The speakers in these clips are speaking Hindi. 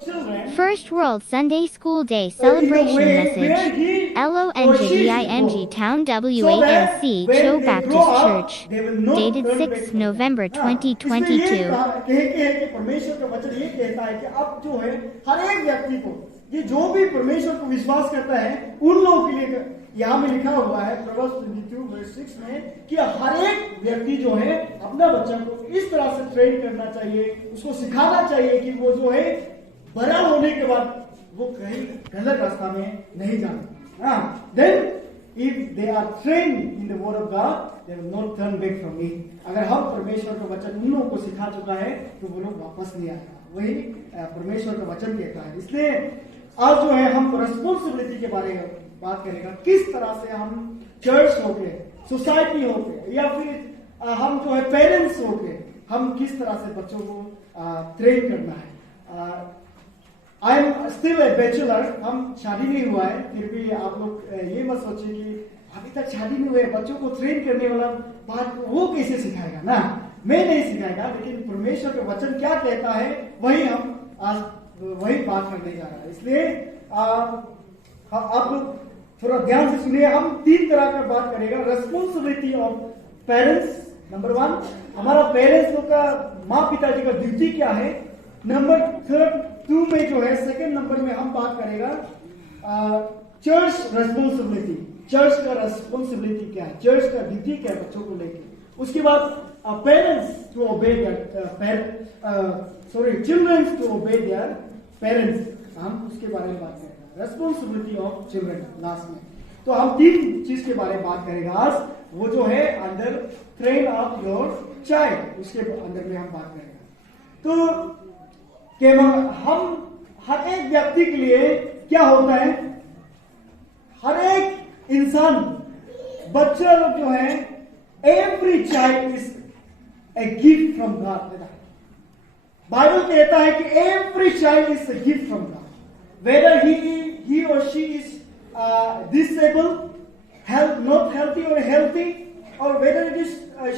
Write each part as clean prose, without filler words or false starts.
First World Sunday School Day Celebration Message. LONGDING Town WANC Cho Baptist Church. Dated 6 November 2022. परमेश्वर का वचन ये कहता है कि अब जो है हर एक व्यक्ति को, ये जो भी परमेश्वर को विश्वास करता है उन लोगों के लिए यहाँ में लिखा हुआ है Proverbs 22:6 में कि हर एक व्यक्ति जो है अपना बच्चा को इस तरह से ट्रेन करना चाहिए, उसको सिखाना चाहिए कि वो जो है बड़ा होने के बाद वो कहीं गलत रास्ता में नहीं जाना। Then if they are trained in the word of God, they will not turn back from it. अगर हम परमेश्वर का वचन उन लोगों को सिखा चुका है तो वो लोग वापस नहीं आएगा, वही परमेश्वर का वचन कहता है। इसलिए आज जो है हम रिस्पॉन्सिबिलिटी के बारे में बात करेगा, किस तरह से हम चर्च होके, सोसाइटी होके या फिर हम जो है पेरेंट्स होके हम किस तरह से बच्चों को ट्रेन करना है। I am still a bachelor, हम शादी नहीं हुआ है, फिर भी आप लोग ये मत सोचिए कि अभी तक शादी नहीं हुए बच्चों को ट्रेन करने वाला बात वो कैसे सिखाएगा ना, मैं नहीं सिखाएगा, लेकिन परमेश्वर का वचन क्या कहता है वही हम आज वही बात करने जा रहा है। इसलिए आप लोग थोड़ा ध्यान से सुनिए। हम तीन तरह का बात करेगा। रेस्पॉन्सिबिलिटी ऑफ पेरेंट्स, नंबर 1 हमारा पेरेंट्स लोग का, माँ पिताजी का ड्यूटी क्या है। नंबर 2 में जो है सेकंड नंबर में हम बात करेगा चर्च रेस्पॉन्सिबिलिटी, चर्च का रेस्पॉन्सिबिलिटी क्या है, चर्च का ड्यूटी क्या है बच्चों को लेकर। उसके बाद parents to obey children to obey their parents, हम उसके बारे में बात करेंगे। रेस्पॉन्सिबिलिटी ऑफ चिल्ड्रन लास्ट में। तो हम तीन चीज के बारे में बात करेंगे आज, वो जो है अंदर ट्रेन ऑफ योर चाइल्ड, उसके अंदर में हम बात करेंगे। तो कि हम हर एक व्यक्ति के लिए क्या होता है, हर एक इंसान, बच्चा लोग जो है, every child is a gift from God. Bible कहता है कि every child is a gift from God, whether he और she is disable, not healthy और हेल्थी, और वेदर इट इज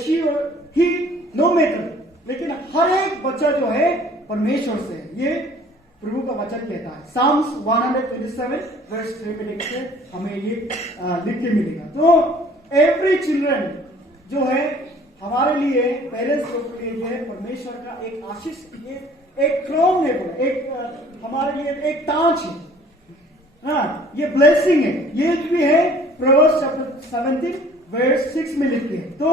शी और ही, नो मैटर, लेकिन हर एक बच्चा जो है परमेश्वर से, ये प्रभु का वचन कहता है। Psalms 127 verse 3 में लिखते हमें ये लिख के मिलेगा। तो एवरी चिल्ड्रन जो है हमारे लिए, पेरेंट्स लोग के लिए है परमेश्वर का एक आशीष, एक क्राउन है, एक हमारे लिए एक ताज है, हाँ, ये ब्लेसिंग है, ये भी है Proverbs chapter 17 verse 6 में लिखते हैं। तो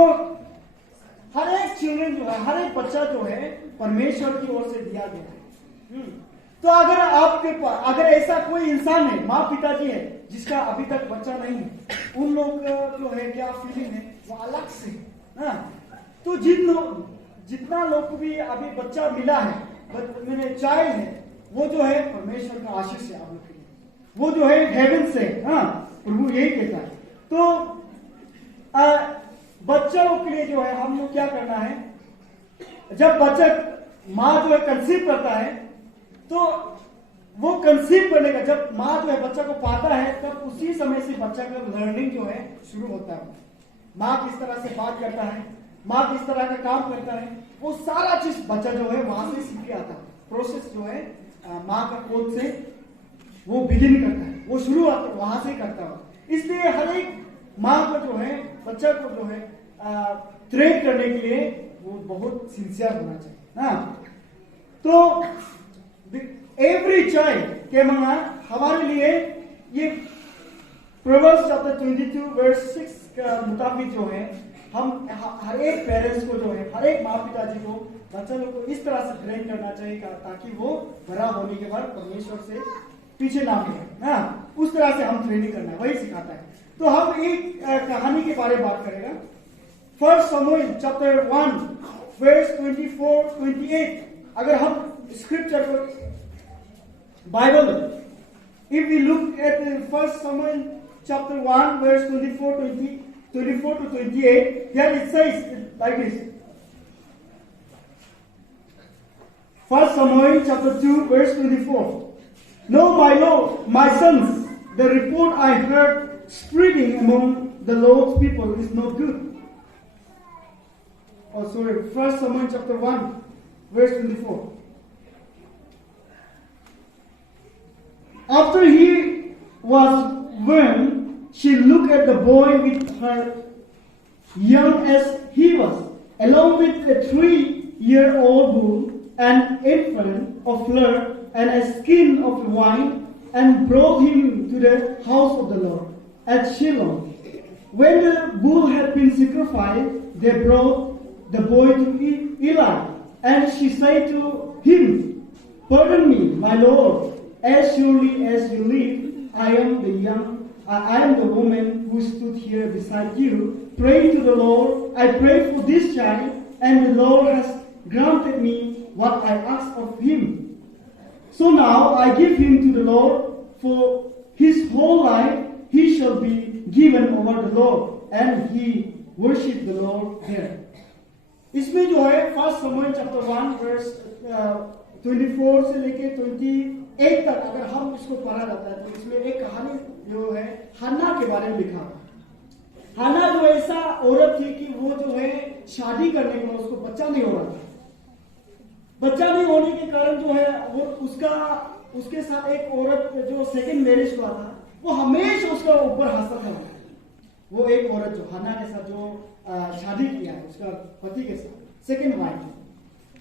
हर एक चिल्ड्रन जो है, हर एक बच्चा जो है परमेश्वर की ओर से दिया गया है। तो अगर आपके पास, अगर ऐसा कोई इंसान है, माँ पिताजी है जिसका अभी तक बच्चा नहीं है, उन लोग जो है क्या फीलिंग है वो अलग से, हाँ। तो जितना लोग को भी अभी बच्चा मिला है, मैंने चाइल्ड है, वो जो है परमेश्वर का आशीष है आप लोग के लिए, वो जो है हेवन से, हाँ, प्रभु यही कहता है। तो बच्चा लोग के लिए जो है हम लोग क्या करना है, जब बच्चा, माँ जो है कंसीव करता है, तो वो कंसीव करने का, जब माँ जो है बच्चा को पाता है, तब उसी समय से बच्चा का लर्निंग जो है शुरू होता है। माँ किस तरह से बात करता है, माँ किस तरह का काम करता है, वो सारा चीज बच्चा जो है वहां से सीख के आता है। प्रोसेस जो है माँ का कोद से वो बिगिन करता है, वो शुरुआत वहां से करता है। इसलिए हर एक माँ को जो है बच्चा को जो है ट्रेन करने के लिए वो बहुत सिंसियर होना चाहिए, हाँ। तो एवरी चाइल्ड के माना हमारे लिए ये Proverbs chapter 22 verse 6 का मुताबिक जो है, हम हर एक पेरेंट्स को जो है, हर एक माँ पिताजी को बच्चा लोग को इस तरह से ट्रेन करना चाहिए ताकि वो बड़ा होने के बाद परमेश्वर से पीछे ना मिले, हाँ, उस तरह से हम ट्रेनिंग करना है, वही सिखाता है। तो हम एक कहानी के बारे में बात करेगा। 1 Samuel chapter 1 verse 24-28। अगर हम स्क्रिप्चर को, Bible, if we look at the 1 Samuel chapter 1 verse 24 to 28, here it says like this. 1 Samuel chapter 2 verse 24. No, my Lord, my sons, the report I heard spreading among the Lord's people is not good. Oh, sorry, 1 Samuel chapter 1 verse 24. After he was born, she looked at the boy with her young as he was, along with a 3-year-old bull, an infant of flour, and a skin of wine, and brought him to the house of the Lord at Shiloh. When the bull had been sacrificed, they brought the boy to Eli, and she said to him, "Pardon me, my Lord, as surely as you live, I am the woman who stood here beside you, praying to the Lord. I prayed for this child, and the Lord has granted me what I asked of him. So now I give him to the Lord, for his whole life he shall be given over the Lord." And he worshipped the Lord there. इसमें जो है 1 Samuel chapter 1 verse 24 से लेके 28 तक अगर हम इसको पढ़ा जाता है तो इसमें एक कहानी जो है हन्ना के बारे में लिखा है। हन्ना जो ऐसा औरत थी कि वो जो है शादी करने के बाद उसको बच्चा नहीं हो रहा था। बच्चा नहीं होने के कारण जो है वो उसके साथ एक औरत जो सेकंड मैरिज हुआ था वो हमेशा उसका ऊपर हंसता था। वो एक औरत जो हन्ना के साथ जो शादी किया है उसका पति के साथ सेकंड वाइफ,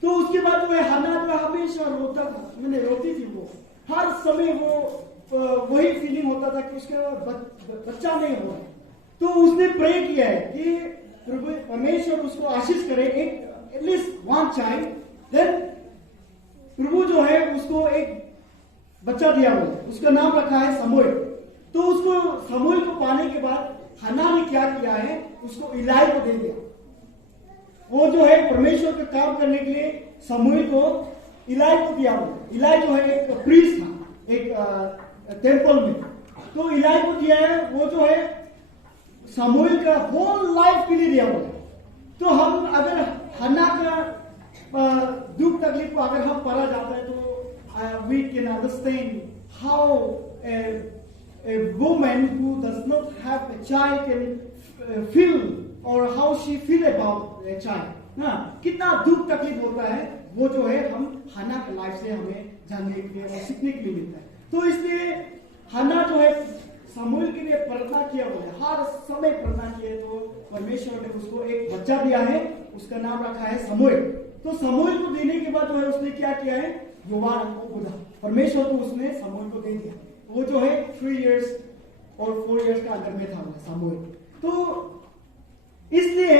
तो उसके बाद जो है हन्ना जो हमेशा रोता था, मैंने रोती थी। वो हर समय वो वही फीलिंग होता था कि उसका बच्चा नहीं हो रहा। तो उसने प्रे किया है कि प्रभु परमेश्वर उसको आशीष करे, एक एटलीस्ट 1 चाइल्ड। देन प्रभु जो है उसको एक बच्चा दिया हुआ है, उसका नाम रखा है समूएल। तो उसको समूएल को पाने के बाद हन्ना ने क्या किया है, उसको इलाई को दे दिया। वो जो है परमेश्वर का काम करने के लिए समूएल को इलाई को दिया हुआ। इलाई जो है एक प्रीस्ट था एक टेंपल में, तो इलाई को दिया है। वो जो है समूएल का होल लाइफ के लिए दिया हुआ है। तो हम अगर हन्ना का दुख तकलीफ को अगर हम पढ़ा जाता है तो we can understand how a woman who does not have a child can feel or how she feel about a child. ना कितना दुख तकलीफ होता है वो जो है हम हन्ना के लाइफ से हमें जानने के लिए और सीखने के लिए मिलता है। तो इसलिए हन्ना जो है समूएल के लिए प्रार्थना किया हुआ है, हर समय प्रार्थना किए। तो परमेश्वर ने उसको एक बच्चा दिया है, उसका नाम रखा है समूएल। तो समूएल को देने के बाद जो है उसने क्या किया है, योवान को बुधा परमेश्वर को उसने समूएल को दे दिया। वो जो है 3 years और 4 years का अंदर में था समूएल। तो इसलिए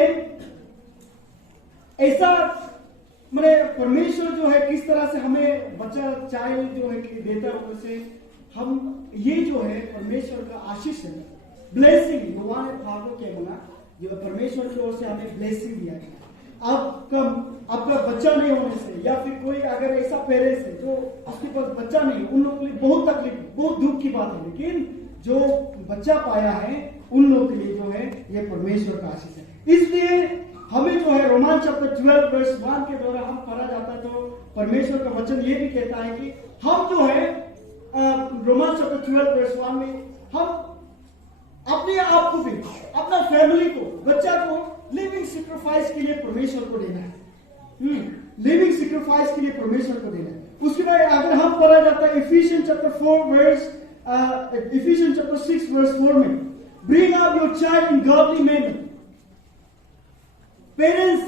ऐसा मैंने परमेश्वर जो है किस तरह से हमें बच्चा चाइल्ड जो है देता है, उसे हम ये जो है परमेश्वर का आशीष है, ब्लेसिंग। योवान ने भागो क्या बोला, जो परमेश्वर की ओर से हमें ब्लेसिंग दिया गया। आपका बच्चा नहीं होने से या फिर कोई अगर ऐसा पेरेंट्स है जो उसके पास बच्चा नहीं, उन लोगों के लिए बहुत तकलीफ, बहुत दुख की बात है। लेकिन जो बच्चा पाया है उन लोगों के लिए जो है ये परमेश्वर का आशीष है। इसलिए हमें जो है रोमान चैप्टर 12 verse 1 के द्वारा हम पढ़ा जाता है तो परमेश्वर का वचन ये भी कहता है कि हम जो है रोमान चैप्टर 12 verse 1 में हम अपने आप को भी, अपना फैमिली को, बच्चा को लिविंग सैक्रिफाइस के लिए परमेश्वर को देना है। लिविंग सैक्रिफाइस के लिए परमेश्वर को देना है। उसके बाद अगर हम पढ़ा जाता है इफिशियंस चैप्टर 6 verse 4 में, bring up your child in godly manner. Parents,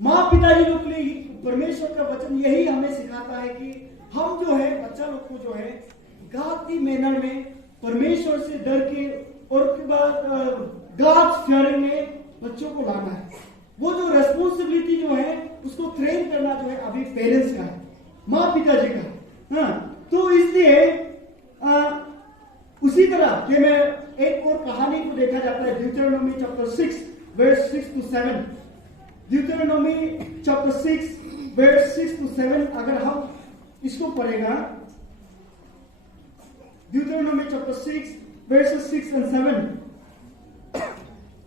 माँ पिताजी लोग के लिए परमेश्वर का वचन यही हमें सिखाता है कि हम जो है बच्चा लोग को जो है गॉडली मैनर में परमेश्वर से डर के और गॉड्स फियरिंग में बच्चों को लाना है। वो जो रेस्पॉन्सिबिलिटी जो है उसको ट्रेन करना जो है अभी पेरेंट्स का है, माँ पिताजी का। हाँ, तो इसलिए उसी तरह कि मैं एक और कहानी को देखा जाता है Deuteronomy chapter 6 verse 6 to 7। Deuteronomy chapter 6 verse 6 to 7 अगर हम इसको पढ़ेगा, ड्यूटेरोनॉमी चैप्टर 6 verses 6 and 7,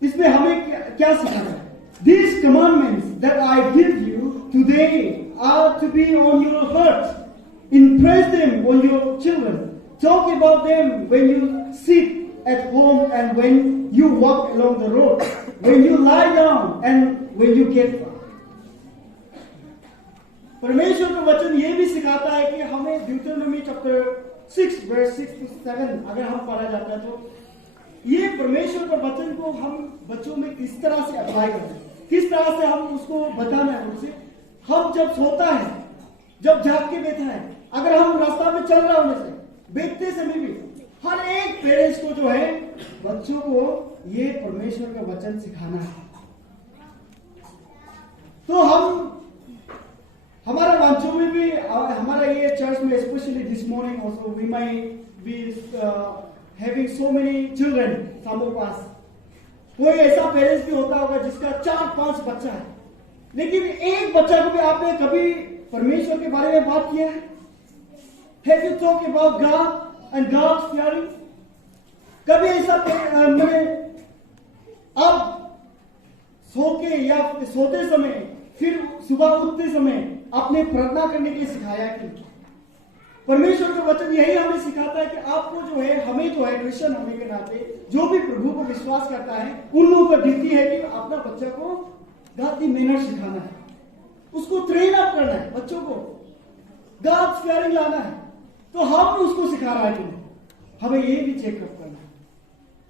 इसमें हमें क्या सिखाना है? These commandments that I give you today are to be on your hearts. Impress them on your children. Talk about them when you sit at home and when you walk along the road, when you lie down and when you get up. परमेश्वर का वचन ये भी सिखाता है कि हमें ड्यूटेरोनॉमी चैप्टर 6 verse 6 to 7 अगर हम पढ़ा जाता है तो ये परमेश्वर का वचन को हम बच्चों में किस तरह से अप्लाई करते हैं, किस तरह से हम उसको बताना है उनसे। हम जब सोता है, जब जाग के बैठा है, अगर हम रास्ता में चल रहा होने से, बैठते समय भी, हर एक पेरेंट्स को जो है बच्चों को ये परमेश्वर का वचन सिखाना है। तो हम हमारा वांचों में भी, हमारा ये चर्च में specially this morning also we might be having so many children some of us. कोई ऐसा पेरेंट्स भी होता होगा जिसका 4-5 बच्चा है, लेकिन एक बच्चा को भी आपने कभी परमेश्वर के बारे में बात किया है? Have you talked about God and God's fearing? कभी ऐसा मैंने अब सो के या सोते समय फिर सुबह उठते समय अपने प्रार्थना करने के लिए सिखाया कि परमेश्वर का वचन यही हमें सिखाता है कि आपको जो है, हमें जो है क्रिश्चियन होने के नाते जो भी प्रभु को विश्वास करता है उन लोगों का ड्यूटी है कि अपना बच्चा को गॉडली मैनर सिखाना है, उसको ट्रेन अप करना है, बच्चों को गॉड्स फियरिंग लाना है। तो हम उसको सिखा रहा है कि नहीं, हमें ये भी चेकअप करना है,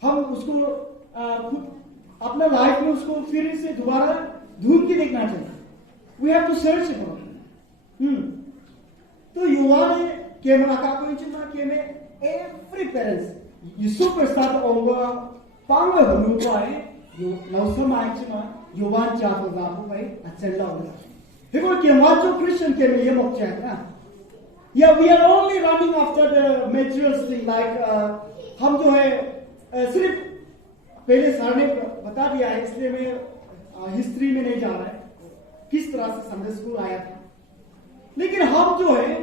हम उसको अपना लाइफ में उसको फिर से दोबारा ढूंढ के देखना चाहिए। We have to search it. तो युवा ने कैमरा का कोई चिन्ह के में एवरी पेरेंट्स ये सुपरस्टार ओंगा पांगे हनु पाए यो नौसम आए चिन्ह युवान चाहतो गापो भाई अचेला होगा। देखो कैमरा जो क्रिश्चियन के में ये मोक्ष है ना, या we are only running after the materials thing like हम जो है सिर्फ पहले सर ने बता दिया है, इसलिए मैं हिस्ट्री में नहीं जा रहा है किस तरह से संडे स्कूल आया था। लेकिन हम जो है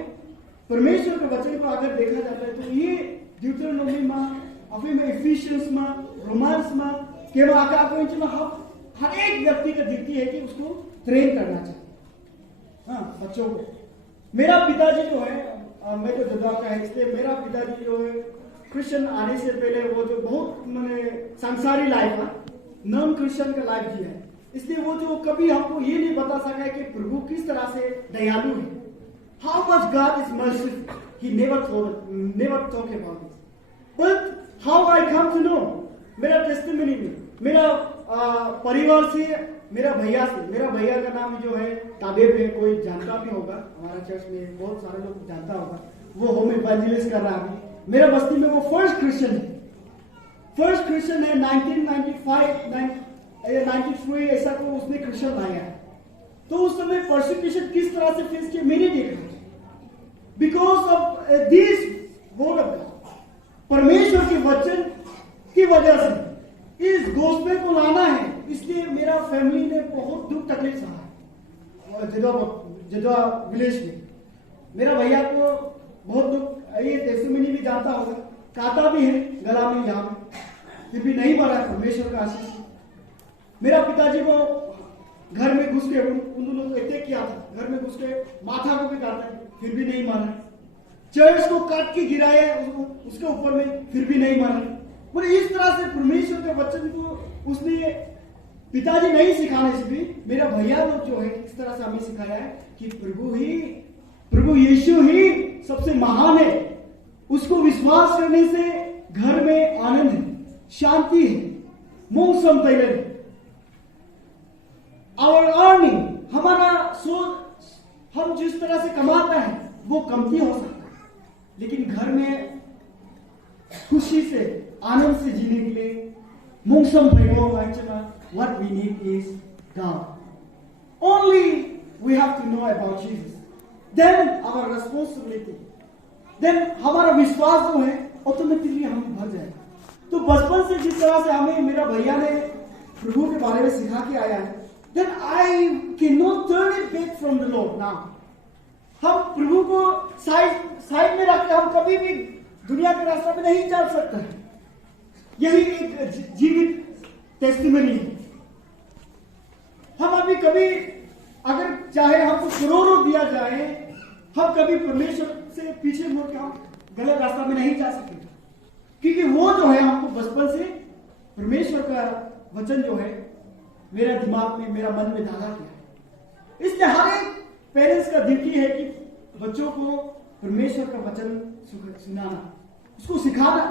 परमेश्वर के वचन को अगर देखा जाता है तो ये ड्यूटरनोमी में, अभी में इफिशियंस में, रोमांस में, केवल आकाश में हम हर एक व्यक्ति का ड्यूटी है कि उसको ट्रेन करना चाहिए, हाँ, बच्चों को। मेरा पिताजी जो है, मैं तो जदा का है, इसलिए मेरा पिताजी जो है क्रिश्चियन आने से पहले वो जो बहुत मैंने संसारी लाइफ है, नॉन क्रिश्चियन का लाइफ जिया है, इसलिए वो जो कभी हमको ये नहीं बता सका है कि प्रभु किस तरह से दयालु है। How much God is merciful. He never talk about this. But how I come to know, मेरा टेस्टिमनी में, मेरा परिवार से, मेरा भैया का नाम जो है ताबेब है, कोई जानता भी होगा, हमारा चर्च में बहुत सारे लोग जानता होगा, वो होम इवेंजलिस्ट कर रहा है। मेरा बस्ती में वो फर्स्ट क्रिश्चियन है 1995 93 ऐसा को उसने क्रिश्चियन लाया है। तो उस समय परसिक्यूशन किस तरह से फेस किया मैंने देखा, because of this word of God, परमेश्वर के वचन की वजह से इस गोस्पेल को लाना है। इसलिए मेरा फैमिली ने बहुत दुख तकलीफ सहा है। जदवा विलेज में मेरा भैया को बहुत दुख, ये टेस्टिमनी भी जानता होगा, काटा भी है गला में यहाँ में, फिर भी नहीं मरा परमेश्वर का आशीष। मेरा पिताजी को घर में घुस के उन लोगों को अटैक किया था, घर में घुस के माथा को भी काटा, फिर भी नहीं मारा। चर्च को काट के गिराया उसके ऊपर में, फिर भी नहीं मारा। और इस तरह से परमेश्वर के वचन को उसने पिताजी नहीं सिखाने से भी मेरा भैया लोग जो है इस तरह से हमें सिखाया है कि प्रभु यीशु ही सबसे महान है। उसको विश्वास करने से घर में आनंद है, शांति है, मौसम तैयार है। Our earning, हमारा सोच, हम जिस तरह से कमाता है वो कमती हो सकता है, लेकिन घर में खुशी से, आनंद से जीने के लिए मौसम what we need is God. Only we have to know about Jesus. Then our responsibility, then हमारा विश्वास जो है ऑटोमेटिकली हम भर जाएगा। तो बचपन से जिस तरह से हमें मेरा भैया ने प्रभु के बारे में सिखा के आया है, then I cannot turn it back from the Lord now. हम प्रभु को साइड में रख के हम कभी भी दुनिया के रास्ते में नहीं चल सकते हैं। यही एक जीवित टेस्टिमनी है। हम अभी कभी अगर चाहे हमको करोड़ों दिया जाए, हम कभी परमेश्वर से पीछे मुड़ के हम गलत रास्ता में नहीं जा सकेंगे, क्योंकि वो जो है हमको बचपन से परमेश्वर का वचन जो है मेरा दिमाग में, मेरा मन में डाला गया है। इसलिए हर एक पेरेंट्स का ड्यूटी है कि बच्चों को परमेश्वर का वचन सुनाना, उसको सिखाना।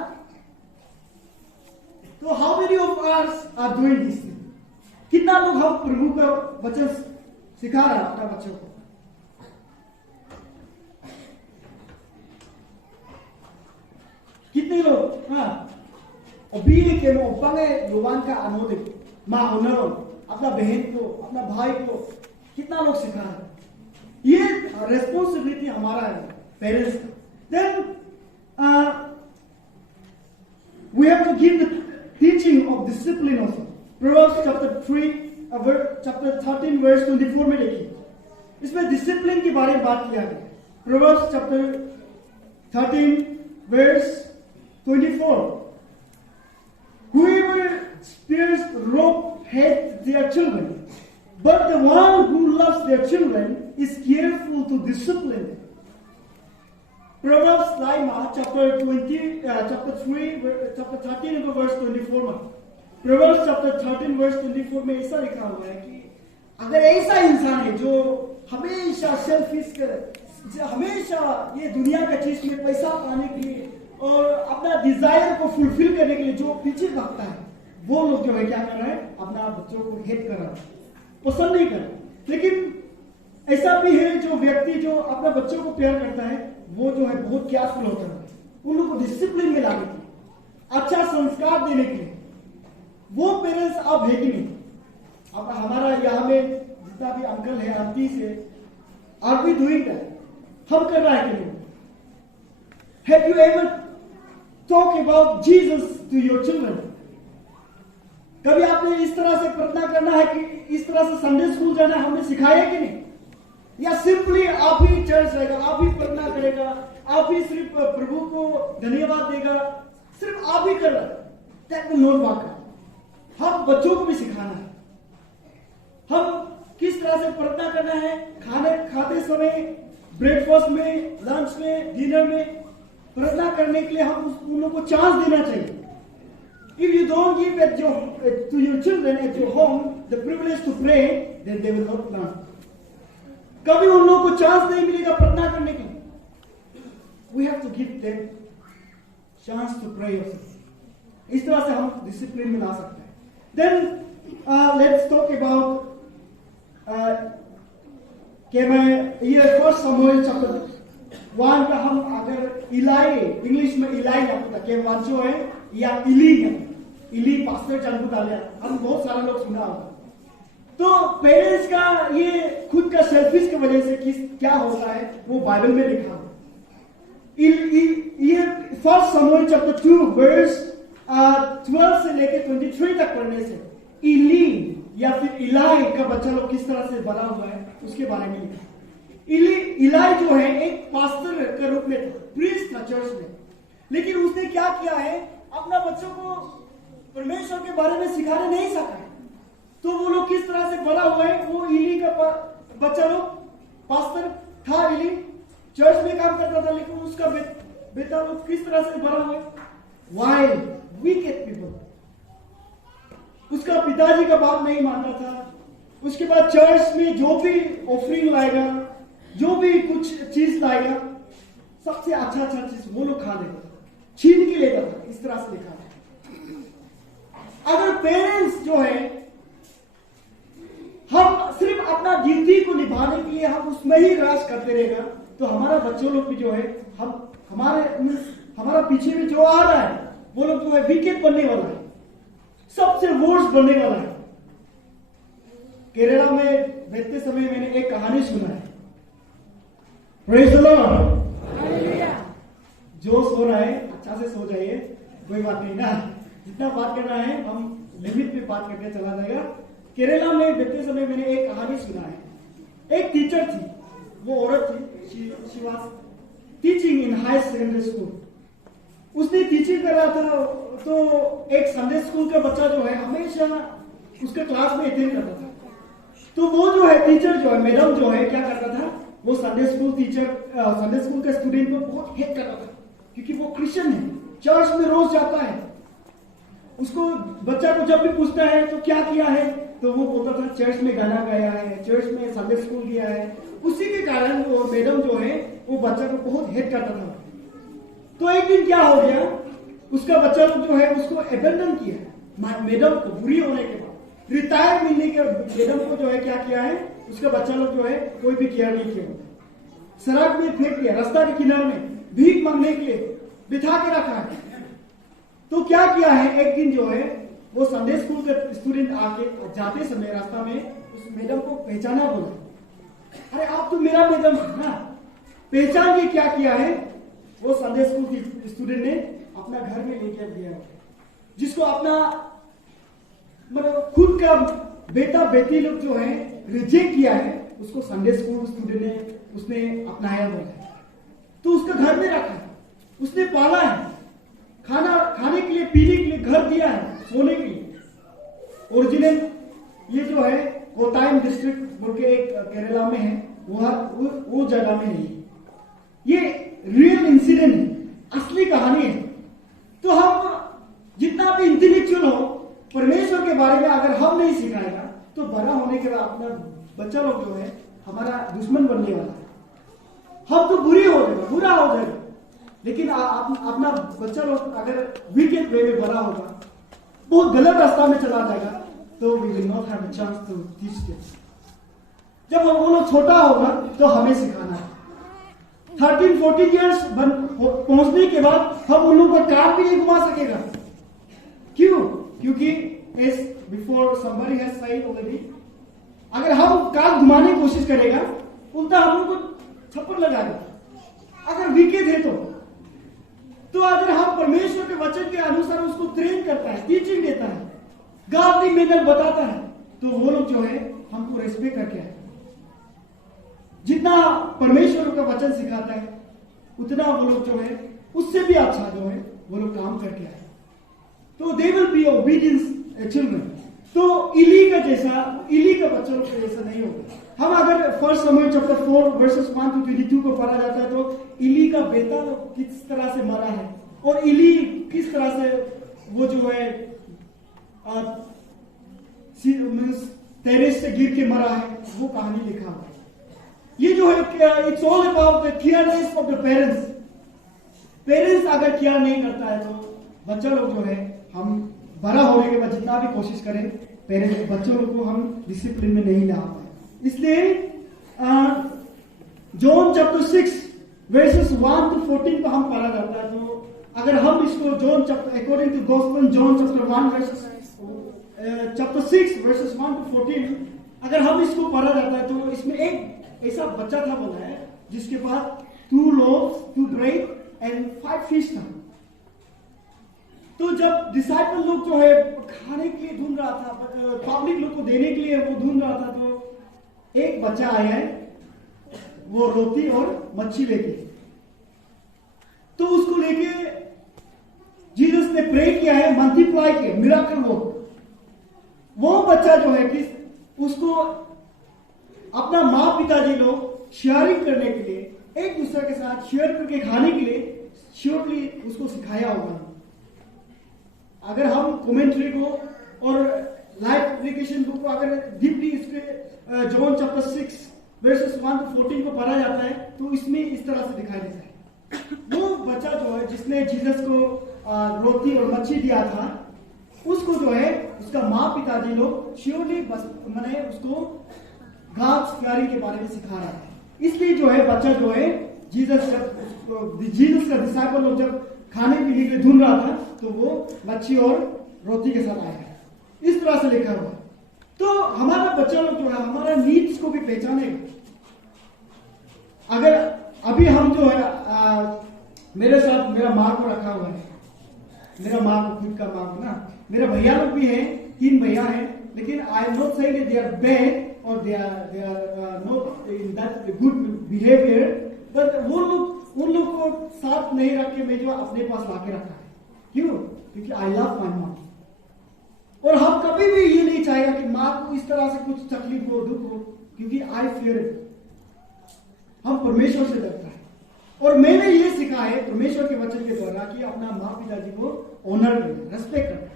तो how many of us are doing this? कितना लोग हम प्रभु का वचन सिखा रहे हैं अपने बच्चों को? कितने लोग? हाँ, अभी के ओपांगे योवान का अनोदित माँ होनरो अपना बहन को, अपना भाई को कितना लोग सिखा रहे हैं? ये रेस्पॉन्सिबिलिटी हमारा है, पेरेंट्स का। Then we have to give the teaching of discipline also. Proverbs chapter 13 verse 24 में लिखी, इसमें डिसिप्लिन के बारे में बात किया गया। Proverbs chapter 13 verse 24. Whoever spares rope hates their children, but the one who loves their children is careful to discipline them. Proverbs Laima chapter 13 verse 24 में, Proverbs chapter 13 verse 24 में ऐसा लिखा हुआ है कि अगर ऐसा इंसान है जो हमेशा सेल्फिश करे, हमेशा ये दुनिया का चीज में पैसा पाने के लिए और अपना डिजायर को फुलफिल करने के लिए जो पीछे भागता है, वो लोग जो है क्या कर रहे हैं? अपना बच्चों को हेट कर रहा है, पसंद नहीं कर रहा। लेकिन ऐसा भी है जो व्यक्ति जो अपने बच्चों को प्यार करता है, वो जो है बहुत केयरफुल होता है उन लोगों को डिसिप्लिन में लाने के लिए, अच्छा संस्कार देने के लिए। वो पेरेंट्स अब है कि नहीं? अब हमारा यहाँ में जितना भी अंकल है, आंटी से, आर वी डूइंग दैट? हम कर रहा है कि नहीं? Have you ever talk about Jesus to your children? कभी आपने इस तरह से प्रार्थना करना है कि इस तरह से संडे स्कूल जाना हमने सिखाया कि नहीं? या सिंपली आप ही चर्च रहेगा, आप ही प्रार्थना करेगा, आप ही सिर्फ प्रभु को धन्यवाद देगा, सिर्फ आप ही कर रहा? That will not work. हम बच्चों को भी सिखाना है, हम किस तरह से प्रार्थना करना है, खाने खाते समय, ब्रेकफास्ट में, लंच में, डिनर में प्रार्थना करने के लिए हम उन लोगों को चांस देना चाहिए। If you don't give to your children at your home the privilege to pray, then they will not learn. कभी उन लोगों को चांस नहीं मिलेगा प्रार्थना करने के लिए। We have to give them chance to pray also. इस तरह से हम डिसिप्लिन में ला सकते हैं। Then let's talk about कि मैं ये फर्स्ट समूएल चैप्टर 1 का हम अगर इलाई, इंग्लिश में इलाई आपको था कि वन जो है या इली है, इली पास्टर जानबू डालिया, हम बहुत सारे लोग सुना होगा। तो पेरेंट्स का ये खुद का सेल्फिश की वजह से क्या होता है वो बाइबल में लिखा है। ये फर्स्ट समूएल चैप्टर 2 वर्स 12 से लेकर 23 तक पढ़ने से इली या फिर इलाई का बच्चा लोग किस तरह से बना हुआ है उसके बारे में लिखा। इलाई जो है एक पास्टर के रूप में था, प्रीस्ट था चर्च में, लेकिन उसने क्या किया है, अपना बच्चों को परमेश्वर के बारे में सिखाने नहीं सका है। तो वो लोग किस तरह से बड़ा हुआ है, वो इली का बच्चा लोग, पास्टर था इली, चर्च में काम करता था, लेकिन उसका बेटा लोग किस तरह से बड़ा हुआ है? Wild wicked people. उसका पिताजी का बात नहीं मानता था। उसके बाद चर्च में जो भी ऑफरिंग लाएगा, जो भी कुछ चीज लाएगा, सबसे अच्छा चीज वो लोग खा लेता था, छीन के लेता था। इस तरह से लिखा है। अगर पेरेंट्स जो है हम सिर्फ अपना ड्यूटी को निभाने के लिए हम उसमें ही राज करते रहेगा, तो हमारा बच्चों लोग भी जो है हमारा पीछे में जो आ रहा है वो लोग जो है विकेट बनने वाला है, सबसे वर्स्ट बनने वाला है। केरला में बैठते समय मैंने एक कहानी सुना है। Praise the Lord. जो सो रहा है अच्छा से सो जाइए, कोई बात नहीं ना, जितना बात करना है हम लिमिट पे बात करके चला जाएगा। केरला में बैठते समय मैंने एक कहानी सुना है। एक टीचर थी, वो औरत थी, she was teaching in high secondary school. उसने टीचिंग कर रहा था, तो एक संडे स्कूल का बच्चा जो है हमेशा उसके क्लास में अटेंड करता था। तो वो जो है टीचर जो है, मैडम जो है, क्या करता था, वो संडे स्कूल के स्टूडेंट को बहुत हेट करता था, क्योंकि वो क्रिश्चियन है, चर्च में रोज जाता है। उसको बच्चा को जब भी पूछता है तो क्या किया है, तो वो बोलता था चर्च में गाना गाया है, चर्च में संडे स्कूल गया है। उसी के कारण वो मैडम जो है वो बच्चा को बहुत हेट करता था। तो एक दिन क्या हो गया, उसका बच्चा लोग जो है उसको एबेंडन किया मैडम को, बुरी होने के बाद रिटायर मिलने के मैडम को जो है क्या किया है, उसका बच्चा लोग जो है कोई भी केयर नहीं किया, सड़क में फेंक दिया, रास्ता के किनारे में भीख मांगने के लिए बिठा के रखा है। तो क्या किया है, एक दिन जो है वो संडे स्कूल के स्टूडेंट आके जाते समय रास्ता में उस मैडम को पहचाना, बोला अरे आप तो मेरा मैडम है ना। पहचान के क्या किया है, वो संडे स्कूल की स्टूडेंट ने अपना घर में लेके दिया, जिसको अपना मतलब खुद का बेटा बेटी लोग जो है रिजेक्ट किया है, उसको संडे स्कूल स्टूडेंट ने उसने अपनाया बोला, तो उसका घर में रखा है, उसने पाला है, खाना खाने के लिए, पीने के लिए घर दिया है, सोने के लिए। ओरिजिनल ये जो है कोटायम डिस्ट्रिक्ट बोल के एक केरला में है, वो जगह में नहीं, ये रियल इंसिडेंट है, असली कहानी है। तो हम जितना भी इंटेलेक्चुअल हो, परमेश्वर के बारे में अगर हम नहीं सिखाएगा तो बड़ा होने के बाद अपना बच्चा लोग जो है हमारा दुश्मन बनने वाला है। हम तो बुरे हो जाएगा, बुरा हो जाएगा, लेकिन अपना बच्चा लोग अगर वीकेंड वे में बड़ा होगा, बहुत गलत रास्ता में चला जाएगा, तो we will not have a chance to teach them. जब वो लोग छोटा होगा तो हमें सिखाना है। 13-14 ईयर्स पहुंचने के बाद हम उन लोगों का कार भी नहीं घुमा सकेगा। क्यों? क्योंकि as before somebody has said already, अगर हम कार घुमाने की कोशिश करेगा, उल्टा हम लोग को थप्पड़ लगाएगा अगर वीकेंड है तो अगर हम परमेश्वर के वचन के अनुसार उसको ट्रेन करता है, टीचिंग देता है, गावली मेथड बताता है, तो वो लोग जो है हमको रेस्पेक्ट करके है। जितना परमेश्वर का वचन सिखाता है उतना वो लोग जो है उससे भी अच्छा जो है वो लोग काम करके आए, तो they will be obedience children. तो इली का बच्चा लोग का जैसा नहीं होगा। हम अगर 1 समूएल चैप्टर 4 वर्सेस 1 to 22 को पढ़ा जाता है, तो इली का बेटा किस तरह से मरा है और इली किस तरह से वो जो है टेरेस से गिर के मरा है, वो कहानी लिखा हुआ है। ये जो है it's all about the careness of the parents. Parents अगर केयर नहीं करता है तो बच्चा लोग जो है, हम बड़ा होने के बाद जितना भी कोशिश करें, पेरेंट्स बच्चों लोग को हम डिसिप्लिन में नहीं ला पाए। इसलिए जॉन चैप्टर 6 वर्सेस 1 to 14 को हम पढ़ा जाता है, तो अगर हम इसको John chapter according to gospel John chapter 1 verses chapter 6 verses 1 to 14 अगर हम इसको पढ़ा जाता है, तो इसमें एक ऐसा बच्चा था बोला है जिसके पास 2 loaves, 2 bread and 5 fish था। तो जब डिसाइपल लोग जो है खाने के लिए ढूंढ रहा था, पब्लिक लोग को देने के लिए वो ढूंढ रहा था, तो एक बच्चा आया है, वो रोटी और मच्छी लेके, तो उसको लेके जीसस ने प्रे किया है, मल्टीप्लाई किया, मिराकल वो बच्चा जो है कि उसको अपना माँ पिताजी लोग शेयरिंग करने के लिए, एक दूसरे के साथ शेयर करके खाने के लिए श्योरली उसको सिखाया होगा। अगर हम कमेंट्री को और लाइफ एप्लीकेशन बुक को अगर डीपली इसके जॉन चैप्टर 6 वर्सेस 1 to 14 को पढ़ा जाता है, तो इसमें इस तरह से दिखाई देता है। वो बच्चा जो है जिसने जीसस को रोटी और मच्छी दिया था, उसको जो है उसका माँ पिताजी लोग श्योरली मैंने उसको गॉड्स केयरिंग के बारे में सिखा रहा है। इसलिए जो है बच्चा जो है जीसस का डिसाइपल लोग जब खाने पीने के लिए ढूंढ रहा था, तो वो मच्छी और रोटी के साथ आया है, इस तरह से लिखा हुआ। तो हमारा बच्चा लोग जो है हमारा नीड्स को भी पहचानेगा। अगर अभी हम जो है मेरे साथ मेरा माँ को रखा हुआ है, मेरा माँ को खुद का माँ को ना, मेरे भैया लोग भी हैं, 3 भैया हैं, लेकिन I am not saying that they are bad और they are not in that good behaviour, but वो लोग उन लोग को साथ नहीं रख के मैं जो अपने पास लाके रखा है। क्यों? क्योंकि आई लव माय मॉम, और हम कभी भी ये नहीं चाहेगा कि माँ को इस तरह से कुछ तकलीफ हो, दुख हो, क्योंकि आई फियर इट। हम परमेश्वर से डरता है, और मैंने ये सीखा है परमेश्वर के वचन के द्वारा कि अपना माँ पिताजी को ऑनर करना, रेस्पेक्ट करना।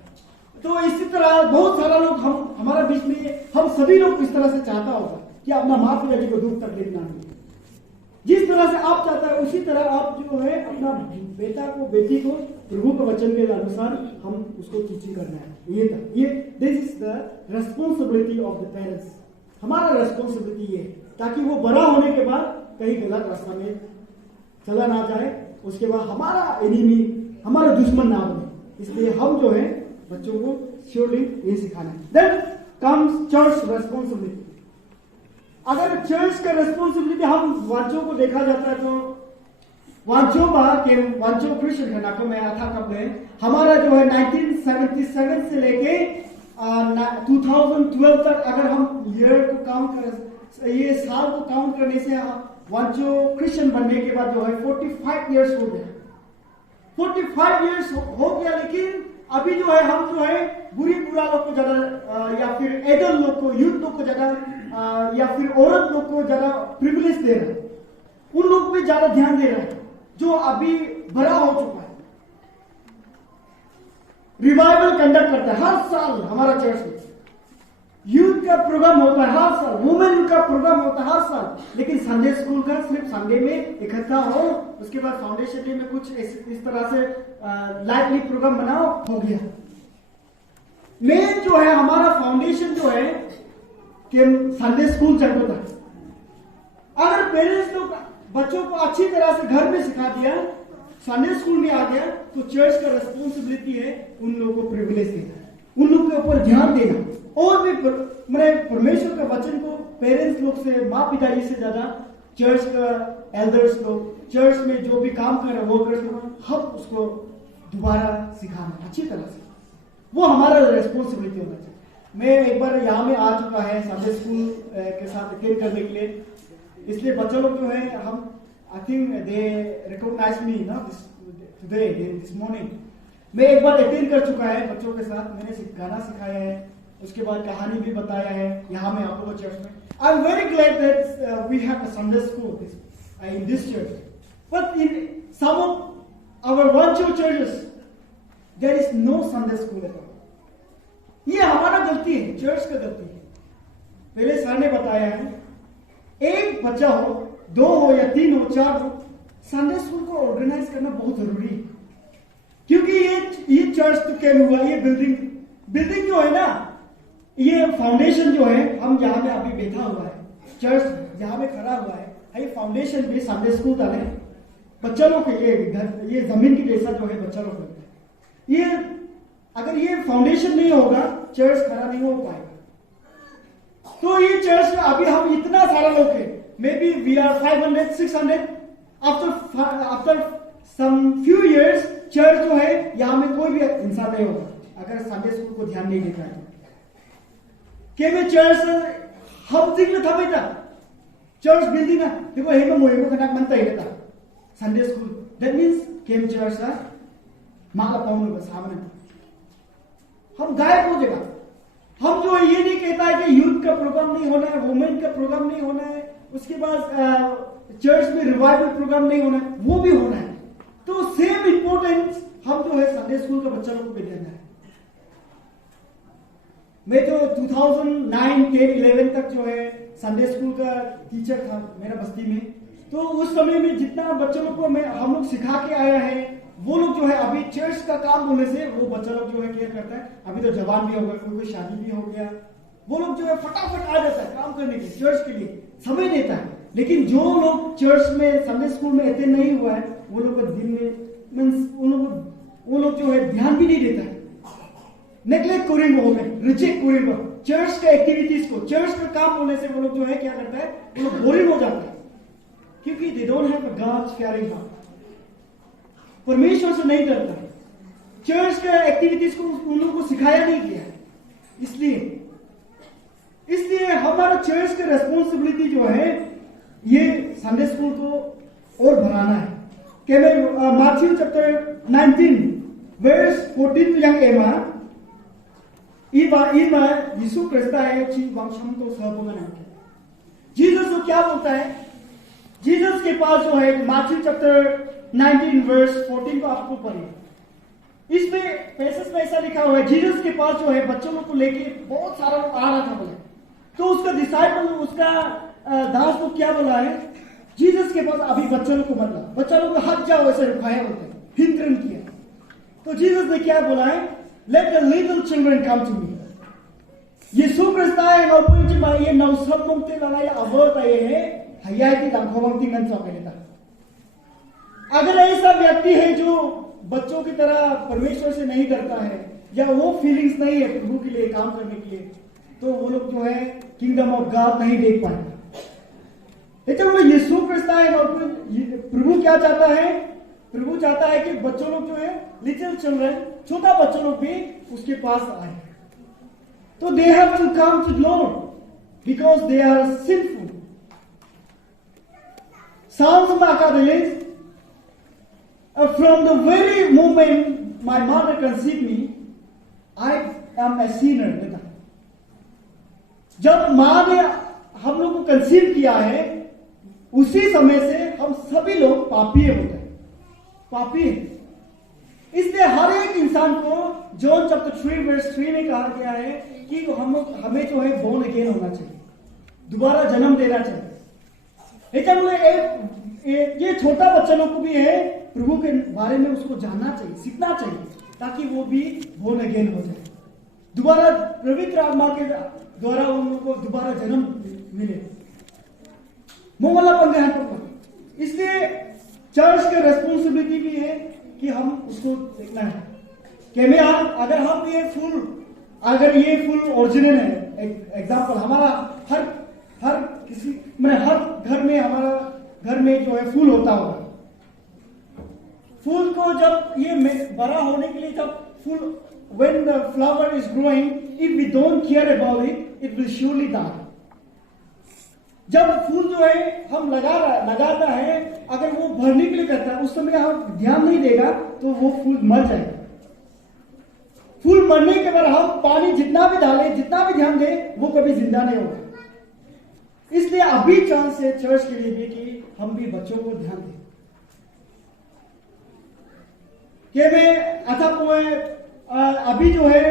तो इसी तरह बहुत सारा लोग हमारा बीच में हम सभी लोग इस तरह से चाहता होगा कि अपना माँ पिता जी को दुख तकलीफ ना मिले। जिस तरह से आप चाहता है उसी तरह आप जो है अपना बेटा को बेटी को प्रभु के वचन के अनुसार हम उसको टीचिंग करना है। ये this is the responsibility of the parents. हमारा रेस्पॉन्सिबिलिटी ये, ताकि वो बड़ा होने के बाद कहीं गलत रास्ता में चला ना जाए, उसके बाद हमारा एनिमी हमारा दुश्मन ना बने। इसलिए हम जो है बच्चों को श्योरली ये सिखाना है। Then comes church responsibility. अगर चर्च का रेस्पॉन्सिबिलिटी हम वांचो को देखा जाता है तो वांचो क्रिश्चियन घटना को मैं था कब है हमारा जो है 1977 से लेके 2012 तक अगर हम ईयर को काउंट कर ये साल को काउंट करने से वांचो क्रिश्चियन बनने के बाद जो है 45 इयर्स हो गया। 45 इयर्स हो गया, लेकिन अभी जो है हम जो है बुरा लोग को ज्यादा या फिर एडल्ट लोग को, यूथ लोग को ज्यादा या फिर औरत लोग को ज्यादा प्रिविलेज दे रहे हैं, उन लोग पे ज्यादा ध्यान दे रहे हैं जो अभी बड़ा हो चुका है। रिवाइवल कंडक्ट करता है हर साल हमारा चर्च में, यूथ का प्रोग्राम होता है हर साल, वुमेन का प्रोग्राम होता है हर साल, लेकिन संडे स्कूल का सिर्फ संडे में इकट्ठा हो, उसके बाद फाउंडेशन डे में कुछ इस तरह से लाइवली प्रोग्राम बनाओ, हो गया। मेन जो है हमारा फाउंडेशन जो है कि संडे स्कूल चलता है। अगर पेरेंट्स लोग बच्चों को अच्छी तरह से घर में सिखा दिया, संडे स्कूल में आ गया, तो चर्च का रेस्पॉन्सिबिलिटी है उन लोगों को प्रिविलेज देना, उन लोगों के ऊपर ध्यान देना। और भी मैंने परमेश्वर का वचन को पेरेंट्स लोग से, माँ पिताजी से ज्यादा चर्च का एल्डर्स लोग, चर्च में जो भी काम कर रहे वर्कर्स लोग, हम उसको दोबारा सिखाना अच्छी तरह से, वो हमारा रेस्पॉन्सिबिलिटी होना चाहिए। मैं एक बार यहाँ में आ चुका है संडे स्कूल के साथ अटेंड करने के लिए, इसलिए बच्चे लोग जो है हम आई थिंक दे रिकॉग्नाइज मी ना टुडे दिस मॉर्निंग। मैं एक बार अटेंड कर चुका है बच्चों के साथ, मैंने गाना सिखाया है, उसके बाद कहानी भी बताया है यहाँ में आप लोगों चर्च में। I am very glad that we have a Sunday school in this church, but in some of our virtual churches there is no Sunday school at all. ये हमारा गलती है, चर्च का गलती है। पहले सर ने बताया है, एक बच्चा हो, 2 हो या 3 हो, 4 हो, संडे स्कूल को ऑर्गेनाइज करना बहुत जरूरी है। क्योंकि ये चर्च तो क्या हुआ, ये बिल्डिंग जो है ना, ये फाउंडेशन जो है, हम जहां में अभी बैठा हुआ है, चर्च जहां में खड़ा हुआ है, ये फाउंडेशन भी संडे स्कूल डाले बच्चा लोग के लिए, ये जमीन की जैसा जो है बच्चा लोग लगता है। ये अगर ये फाउंडेशन नहीं होगा, चर्च खड़ा नहीं हो पाएगा। तो ये चर्च में अभी हम इतना सारा लोग हैं, may be we are 500 600 after some few years church जो है यहां में कोई भी इंसान नहीं होगा अगर संडे स्कूल को ध्यान नहीं देता है। के में चर्च हम जिंग में था बेटा, चर्च बिल्डिंग देखो हे मोए को कनक मनता है बेटा Sunday school, that means came church है माला पाउनु का सामने हम गायब हो जाएगा। हम जो ये नहीं कहता है कि यूथ का प्रोग्राम नहीं होना है, वुमेन का प्रोग्राम नहीं होना है, उसके बाद चर्च में रिवाइवल प्रोग्राम नहीं होना है, वो भी होना है। तो सेम इंपोर्टेंस हम जो है संडे स्कूल का बच्चा लोग को देना है। मैं जो 2009, 10, 11 तक जो है संडे स्कूल का टीचर था मेरा बस्ती में, तो उस समय में जितना बच्चों लोग को हम लोग सिखा के आया है, वो लोग जो है अभी चर्च का काम होने से वो बच्चा लोग जो है क्या करता है, अभी तो जवान भी हो गया, कोई शादी भी हो गया, वो लोग जो है फटाफट आ जाता है काम करने के लिए, चर्च के लिए समय देता है। लेकिन जो लोग चर्च में संडे स्कूल में अटेंड नहीं हुआ है, वो लोग दिन में वो लोग जो है ध्यान भी नहीं देता है, नेग्लेक्ट करेंगे, हो गए रिजेक्ट करेंगे चर्च के एक्टिविटीज को। चर्च का काम होने से वो लोग जो है क्या करता है, वो लोग बोरिंग हो जाता है, क्योंकि they don't have a god's fearing heart, परमेश्वर से नहीं डरता है, चर्च के एक्टिविटीज को उन लोगों को सिखाया नहीं गया है। इसलिए हमारा चर्च का रेस्पॉन्सिबिलिटी जो है ये संडे स्कूल को और बढ़ाना है। Matthew chapter 19 verse 14 to yang ema ima यीशु कहता है कि वंशम तो सर्वोपरि है। जीसस को क्या बोलता है? जीसस के पास जो है Matthew chapter 19 verse 14 को आपको पढ़िए। इसमें पैसेज में ऐसा लिखा हुआ है, जीसस के पास जो है बच्चों लोग को लेके बहुत सारा लोग आ रहा था बोले। तो उसका डिसाइपल, उसका दास को क्या बोला है, जीसस के पास अभी बच्चों लोग को मतलब बच्चा लोग को हट जाओ ऐसे रुकाया बोलते हैं, हिंद्रन किया। तो जीसस ने क्या बोला है, let the little children come to me. Yesus Kristus yang ngopun cuma ye nau sabung te lalai abot aye है hayai की दाखों की नंचा पहले। अगर ऐसा व्यक्ति है जो बच्चों की तरह परमेश्वर से नहीं डरता है या वो फीलिंग्स नहीं है प्रभु के लिए काम करने के लिए, तो वो लोग जो है किंगडम ऑफ गॉड नहीं देख पाएंगे। लेकिन वो यीशु क्रिस्त है, प्रभु क्या चाहता है, प्रभु चाहता है कि बच्चों लोग जो है लिटिल चिल्ड्रन, छोटा बच्चों लोग भी उसके पास आए। तो they have to come to lord because they are sinful. साउंड में आका दिलेस, from the very moment my mother conceived me, I am a sinner बेटा। जब माँ ने हम लोग को कंसीव किया है, उसी समय से हम सभी लोग पापी है बोलते हैं, पापी है। इसलिए हर एक इंसान को जॉन चैप्टर 3 वर्स 3 में कहा गया है कि हमें जो है बोर्न अगेन होना चाहिए, दोबारा जन्म देना चाहिए। लेकिन ये छोटा बच्चा लोग को भी है, प्रभु के बारे में उसको जानना चाहिए, सीखना चाहिए, ताकि वो भी बोर्न अगेन हो जाए, दोबारा पवित्र आत्मा के द्वारा उन लोगों को दोबारा जन्म मिले। मोहल्ला पंद्रह। इसलिए चर्च का रेस्पॉन्सिबिलिटी भी है कि हम उसको देखना है कि मैं अगर हम ये फुल ओरिजिनल है। एग्जाम्पल हमारा हर किसी हर घर में, हमारा घर में जो है फूल होता होगा। फूल को जब ये बड़ा होने के लिए, जब फूल when the flower is growing, if we don't care about it, it will surely die. जब फूल जो है हम लगाता है, अगर वो भरने के लिए करता है, उस समय हम ध्यान नहीं देगा तो वो फूल मर जाएगा। फूल मरने के बाद हम पानी जितना भी डालें, जितना भी ध्यान दें, वो कभी जिंदा नहीं होगा। इसलिए अभी चांस है चर्च के लिए भी कि हम भी बच्चों को ध्यान दें। कि मैं अभी जो है,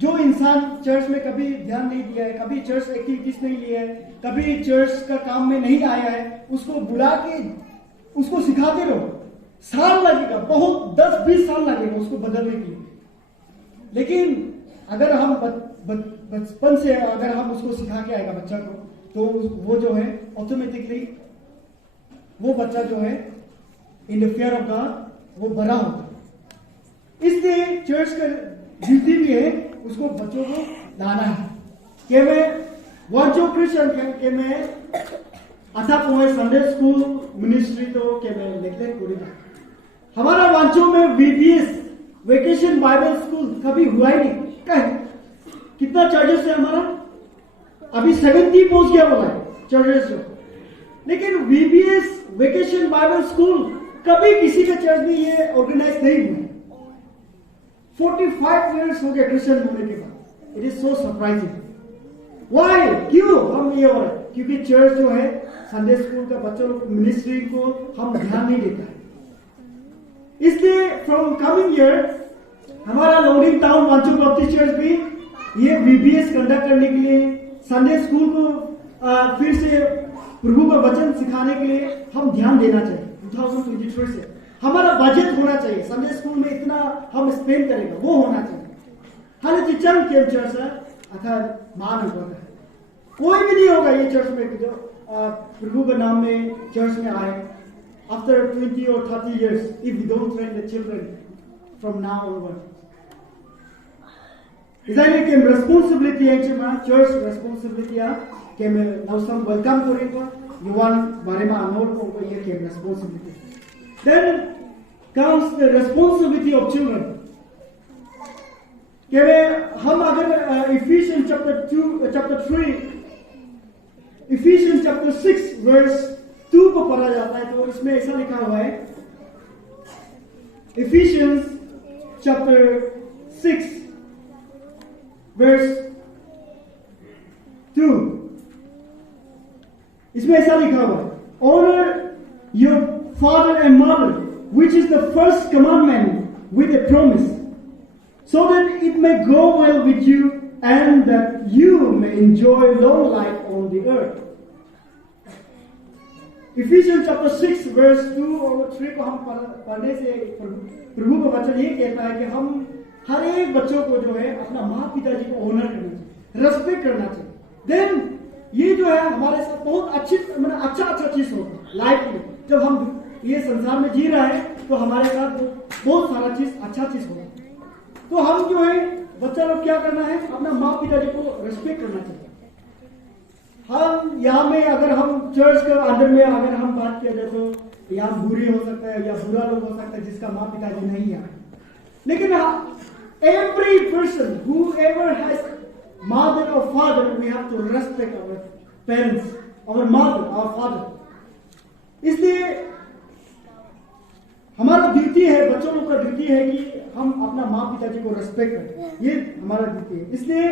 जो इंसान चर्च में कभी ध्यान नहीं दिया है, कभी चर्च एक्टिविटीज नहीं लिया है, कभी चर्च का काम में नहीं आया है, उसको बुला के उसको सिखाते रहो। साल लगेगा, बहुत 10-20 साल लगेगा उसको बदलने के लिए। लेकिन अगर हम बचपन से अगर हम उसको सिखा के आएगा बच्चा को, तो वो जो है ऑटोमेटिकली वो बच्चा जो है in the fear of God वो बड़ा होता है। इसलिए चर्च का ड्यूटी भी है उसको बच्चों को लाना है कि मैं वांचो क्रिश्चियन के मैं अच्छा पोए संडे स्कूल मिनिस्ट्री तो के मैं नेग्लेक्ट करूंगा। हमारा वांचो में वीबीएस वेकेशन बाइबल स्कूल कभी हुआ ही नहीं। कितना चर्चेस है हमारा, अभी 70 पहुंच गया बोला है चर्चेस जो। लेकिन वीबीएस वेकेशन बाइबल स्कूल कभी किसी के चर्च में ये ऑर्गेनाइज नहीं हुआ। 45 इयर्स हो गया क्रिश्चियन होने के बाद। It is so surprising. Why, क्यों हम ये हो रहा है? क्योंकि चर्च जो है संडे स्कूल का बच्चों लोग मिनिस्ट्री को हम ध्यान नहीं देता है। इसलिए फ्रॉम कमिंग ईयर हमारा loading town Wancho Baptist church भी ये वीबीएस कंडक्ट करने के लिए, संडे स्कूल को फिर से प्रभु का वचन सिखाने के लिए हम ध्यान देना चाहिए। 2023 से हमारा बजट होना चाहिए, संडे स्कूल में इतना हम स्पेंड करेगा वो होना चाहिए। हालांकि चल के चर्च अथा मान होता है, कोई भी नहीं होगा ये चर्च में जो प्रभु के नाम में चर्च में आए after 20 or 30 years if we don't train the children from now onward. इसलिए कि रेस्पॉन्सिबिलिटी है चर्च रेस्पॉन्सिबिलिटी है कि मैं नवसम वेलकम करेंगे युवान बारे में अनोट को ये कि responsibility. Then comes the responsibility of children. कि हम अगर Ephesians chapter 3, Ephesians chapter 6 verse 2 को पढ़ा जाता है तो इसमें ऐसा लिखा हुआ है, Ephesians chapter 6 verse 2, इसमें ऐसा लिखा हुआ है, honor your father and mother, which is the first commandment with a promise, so that it may go well with you and that you may enjoy long life on the earth. Ephesians chapter 6 verse 2 और 3 को हम पढ़ने से प्रभु का वचन ये कहता है कि हम हर एक बच्चों को जो है अपना माँ पिताजी को ऑनर करना चाहिए, रेस्पेक्ट करना चाहिए. देन ये जो है हमारे साथ बहुत अच्छा चीज होगा लाइफ में. जब हम ये संसार में जी रहे हैं तो हमारे साथ बहुत सारा चीज अच्छा चीज होगा. तो हम जो है बच्चा लोग क्या करना है, अपना माँ पिताजी को रेस्पेक्ट करना चाहिए. हम यहाँ में अगर हम चर्च के अंदर में अगर हम बात किया जाए तो यहाँ बुरी हो सकता है या बुरा लोग हो सकता है जिसका माँ पिताजी नहीं है. लेकिन every person who ever has mother और father, we have to respect our parents, our mother, our father. इसलिए हमारा ड्यूटी है, बच्चों लोग का ड्यूटी है कि हम अपना माँ पिताजी को रेस्पेक्ट करें. ये हमारा ड्यूटी है. इसलिए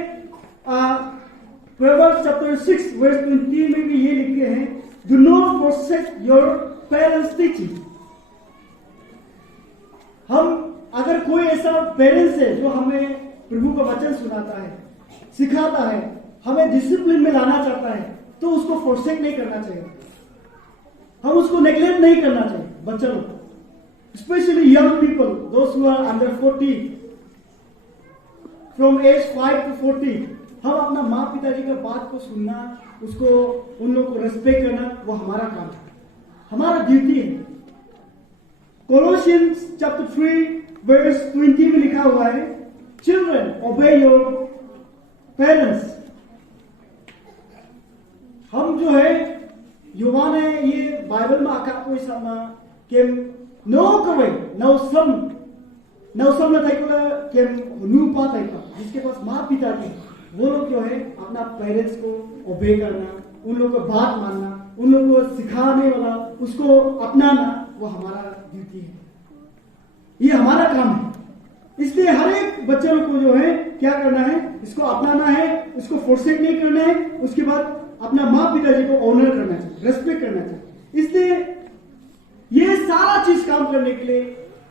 Proverbs chapter 6 verse 20 में भी ये लिखे हैं, do not forsake your parents' teaching. हम अगर कोई ऐसा पेरेंट्स है जो हमें प्रभु का वचन सुनाता है, सिखाता है, हमें डिसिप्लिन में लाना चाहता है, तो उसको forsake नहीं करना चाहिए. हम उसको नेग्लेक्ट नहीं करना चाहिए. बच्चों लोग, especially young people, those who are under 40, from age 5 to 40, हम अपना माँ पिताजी का बात को सुनना, उसको उन लोग को रेस्पेक्ट करना, वो हमारा काम है, हमारा ड्यूटी है. Colossians chapter 3 verse 20 में लिखा हुआ है, children obey your parents. हम जो है युवा ने ये बाइबल में आका कोई sama के no कवे no some ना ताइको के नुपा ताइको जिसके पास माँ पिताजी, वो लोग जो है अपना पेरेंट्स को ओबे करना, उन लोगों को बात मानना, उन लोगों को सिखाने वाला, उसको अपनाना, वो हमारा ड्यूटी है. ये हमारा काम है. इसलिए हर एक बच्चे लोग को जो है क्या करना है, इसको अपनाना है, उसको फोर्सेट नहीं करना है. उसके बाद अपना माँ पिताजी को ऑनर करना चाहिए, रेस्पेक्ट करना चाहिए. इसलिए ये सारा चीज काम करने के लिए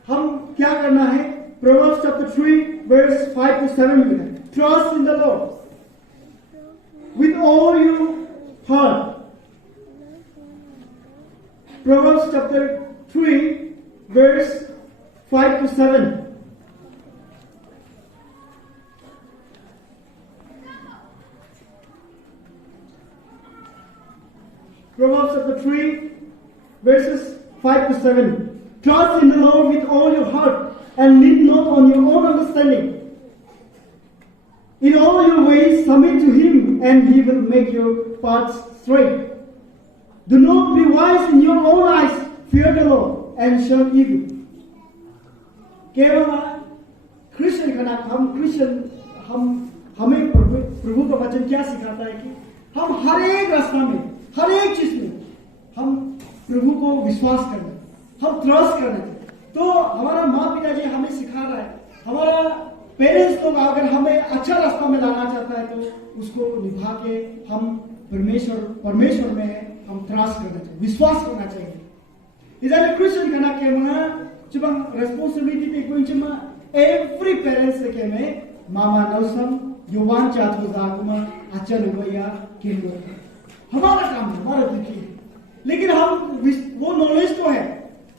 हम क्या करना है, Proverbs chapter 3 verse 5 to 7 में लिखा है, trust in the Lord with all your heart. Proverbs chapter 3 verse 5 to 7. Proverbs chapter 3 verses 5 to 7. Trust in the Lord with all your heart and lean not on your own understanding. In all your ways submit to him and he will make your paths straight. Do not be wise in your own eyes. Fear the Lord and shun evil. केवल क्रिश्चियन का नाम, हम क्रिश्चियन हमें प्रभु का वचन क्या सिखाता है कि हम हर एक रास्ता में, हर एक चीज में हम प्रभु को विश्वास करना, हम ट्रस्ट करना. तो हमारा माँ पिताजी हमें सिखा रहा है, हमारा पेरेंट्स लोग अगर हमें अच्छा रास्ता में लाना चाहता है तो उसको निभा के हम परमेश्वर में हम ट्रस्ट करना चाहिए, विश्वास करना चाहिए. इधर क्रिश्चियन कहना के मैं cuma responsibility te ko cuma every parents ke me mama nausam yuwan chat ko za kuma achal hoya ke हो, हमारा काम है, हमारा ड्यूटी है. लेकिन हम वो नॉलेज तो है,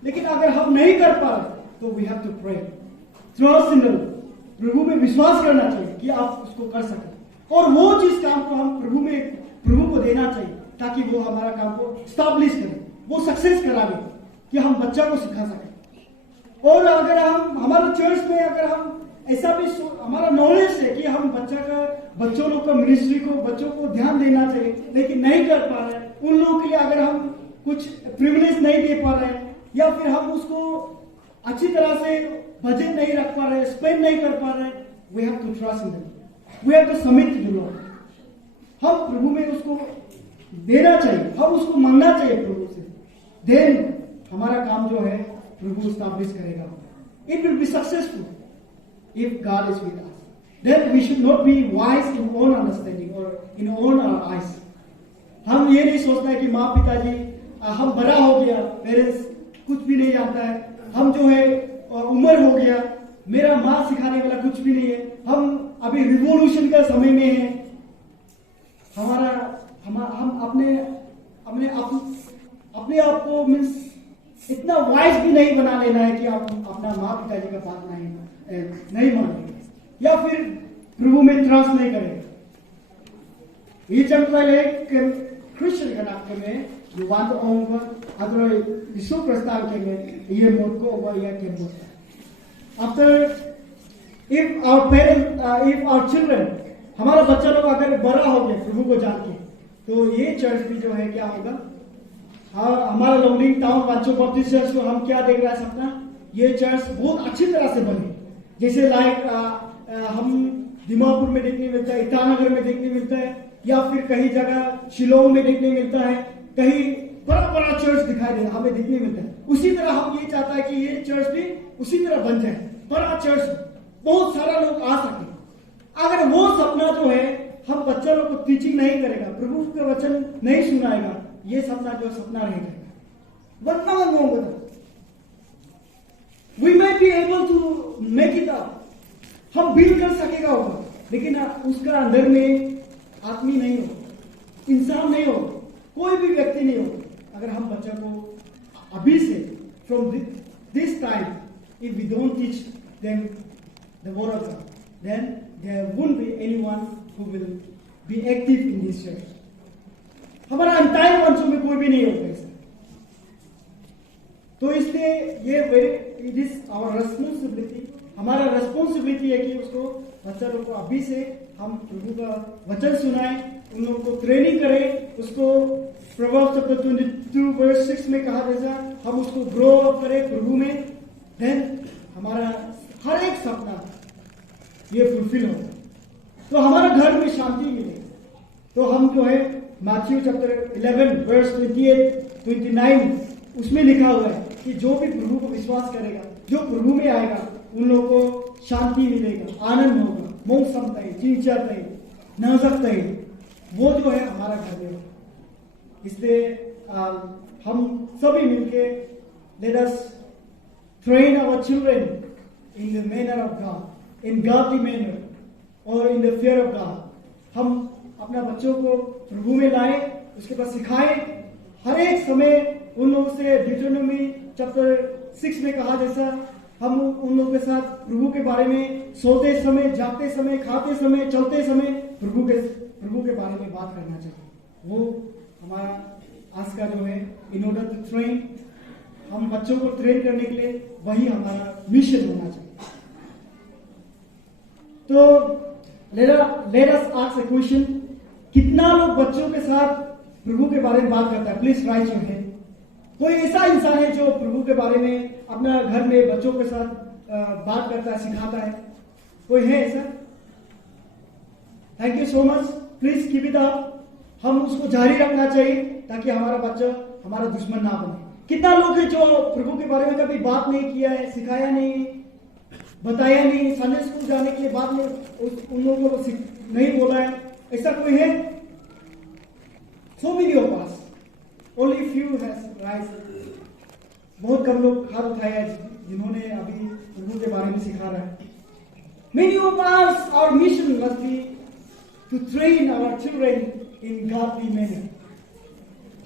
लेकिन अगर हम नहीं कर पा रहे तो we have to pray, trust in the Lord. प्रभु में विश्वास करना चाहिए कि आप उसको कर सकें, और वो चीज काम को हम प्रभु को देना चाहिए ताकि वो हमारा काम को स्टैब्लिश करे, वो सक्सेस करा दे कि हम बच्चा को सिखा सकें. और अगर हम हमारे चर्च में अगर हम ऐसा भी हमारा नॉलेज है कि हम बच्चों लोग का मिनिस्ट्री को, बच्चों को ध्यान देना चाहिए, लेकिन नहीं कर पा रहे हैं, उन लोगों के लिए अगर हम कुछ प्रिविलेज नहीं दे पा रहे हैं या फिर हम उसको अच्छी तरह से बजट नहीं रख पा रहे, स्पेंड नहीं कर पा रहे, we have to trust in them, we have to submit to the lord. हम प्रभु में उसको देना चाहिए, हम उसको मांगना चाहिए प्रभु से. देन हमारा काम जो है प्रभु स्टैब्लिश करेगा. It will be successful if God is with us. Then we should not be wise in own understanding और इन ओन आवर आइज. हम ये नहीं सोचना है कि माँ पिताजी हम बड़ा हो गया, पेरेंट्स कुछ भी नहीं जानता है, हम जो है उम्र हो गया मेरा माँ सिखाने वाला कुछ भी नहीं है। हम अभी रिवॉल्यूशन का समय में है। हम अपने आप को मीन्स इतना वाइज भी नहीं बना लेना है कि आप अपना माँ पिताजी का बात नहीं मानेंगे या फिर प्रभु में ट्रस्ट नहीं करेंगे। 이 정도의 크리스천 में युवांत ओंग अगर यीशु प्रस्ताव के में ये मोड को ओवर या के mode after if our children हमारा बच्चा लोग अगर बड़ा हो गया प्रभु को जान के तो ये चर्च भी जो है क्या होगा। हमारा लॉन्गलिंग टाउन वाचो बप्टिस्ट चर्च को हम क्या देख रहा है सपना, ये चर्च बहुत अच्छी तरह से बने। जैसे लाइक हम दिमापुर में देखने मिलता है, ईटानगर में देखने मिलता है, या फिर कहीं जगह शिलोंग में देखने मिलता है, कहीं बड़ा बड़ा चर्च दिखाई दे हमें देखने मिलता है। उसी तरह हम ये चाहता है कि ये चर्च भी उसी तरह बन जाए, बड़ा चर्च, बहुत सारा लोग आ सके। अगर वो सपना जो है हम बच्चा लोग को टीचिंग नहीं करेगा, प्रभु का वचन नहीं सुनाएगा, ये सपना जो सपना रह जाएगा। वरना we might be able to make it up, हम बिल्ड कर सकेगा होगा, लेकिन उसका अंदर में आदमी नहीं हो, इंसान नहीं हो, कोई भी व्यक्ति नहीं हो। अगर हम बच्चा को अभी से from this time if we don't teach them the word of God, then there won't be anyone who will be active in this church. हमारा अंटायर वंशों में कोई भी नहीं होगा ऐसा। तो इसलिए ये इट इज आवर रेस्पॉन्सिबिलिटी, हमारा रेस्पॉन्सिबिलिटी है कि उसको बच्चा लोग को अभी से हम प्रभु का वचन सुनाएं, उन लोगों को ट्रेनिंग करें, उसको प्रभाव चैप्टर 22 वर्स 6 में कहा जैसा हम उसको ग्रो अप करें प्रभु में, देन हमारा हर एक सपना ये फुलफिल होगा। तो हमारा घर में शांति मिलेगी। तो हम जो है मैथ्यू चैप्टर 11 वर्स 28-29 उसमें लिखा हुआ है कि जो भी प्रभु को विश्वास करेगा, जो प्रभु में आएगा, उन लोगों को शांति मिलेगा, आनंद होगा, मोंग समताई, चिंचाताई, नजकताई, वो जो है हमारा घर में। इसलिए हम सभी मिलके let us train our children in the manner of God, in godly manner, or in the fear of God. हम अपना बच्चों को प्रभु में लाए, उसके बाद सिखाएं, हर एक समय उन लोगों से डिटोनॉमी चैप्टर 6 में कहा जैसा हम उन लोगों के साथ प्रभु के बारे में सोते समय, जागते समय, खाते समय, चलते समय प्रभु के बारे में बात करना चाहिए। वो हमारा आज का जो है इन ऑर्डर टू ट्रेन, हम बच्चों को ट्रेन करने के लिए वही हमारा मिशन होना चाहिए। तो let us ask a question, कितना लोग बच्चों के साथ प्रभु के बारे में बात करता है? Please right your hand. कोई ऐसा इंसान है जो प्रभु के बारे में अपना घर में बच्चों के साथ बात करता है, सिखाता है? कोई है ऐसा? Thank you so much, please keep it up. हम उसको जारी रखना चाहिए ताकि हमारा बच्चा हमारा दुश्मन ना बने। कितना लोग हैं जो प्रभु के बारे में कभी बात नहीं किया है, सिखाया नहीं, बताया नहीं, संडे स्कूल जाने के लिए बात नहीं, उन लोगों को नहीं बोला है? ऐसा कोई है? So many of us, only few has raised, बहुत कम लोग हाथ उठाए हैं जिन्होंने अभी प्रभु के बारे में सिखा रहा है। Many of us, our mission must be to train our children in godly manner.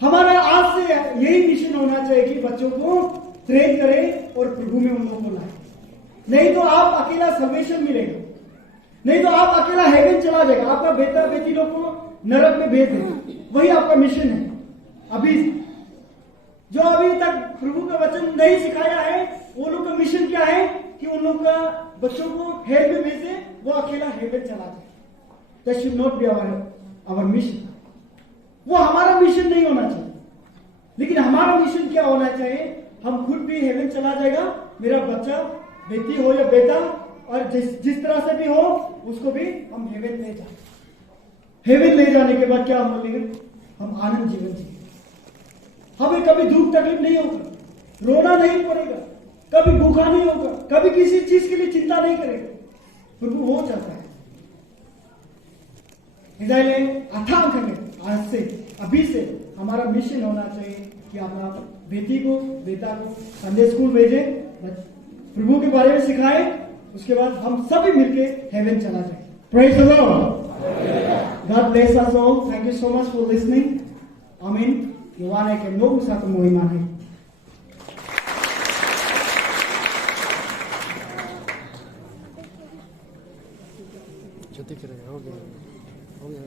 हमारा आज से यही मिशन होना चाहिए कि बच्चों को ट्रेन करें और प्रभु में उन लोगों को लाए। नहीं तो आप अकेला सल्वेशन मिलेगा, नहीं तो आप अकेला हेवन चला जाएगा, आपका बेटा बेटी लोग को नरक में भेज देगा। वही आपका मिशन है। अभी जो अभी तक प्रभु का वचन नहीं सिखाया है, वो लोग का मिशन क्या है कि उन लोग का बच्चों को हेल में भेजे, वो अकेला हेवन चला जाए। That should not be our mission. वो हमारा मिशन नहीं होना चाहिए, लेकिन हमारा मिशन क्या होना चाहिए? हम खुद भी हेवन चला जाएगा, मेरा बच्चा बेटी हो या बेटा, और जिस तरह से भी हो उसको भी हम हेवन ले जाए। हेवन ले जाने के बाद क्या हम बोलेंगे? हम आनंद जीवन जिए, हमें कभी दुख तकलीफ नहीं होगा, रोना नहीं पड़ेगा, कभी भूखा नहीं होगा, कभी किसी चीज के लिए चिंता नहीं करेगा। प्रभु वो चाहता है। इसलिए अथांग करें, आज से अभी से हमारा मिशन होना चाहिए कि अपना बेटी को बेटा को संडे स्कूल भेजे, प्रभु के बारे में सिखाए, उसके बाद हम सभी मिलके हेवन चला जाए। Praise the Lord. God bless us all. Thank you so much for listening. Amen. Yohane ke nom sa mo iman hai. जो दिख रहा है हो गया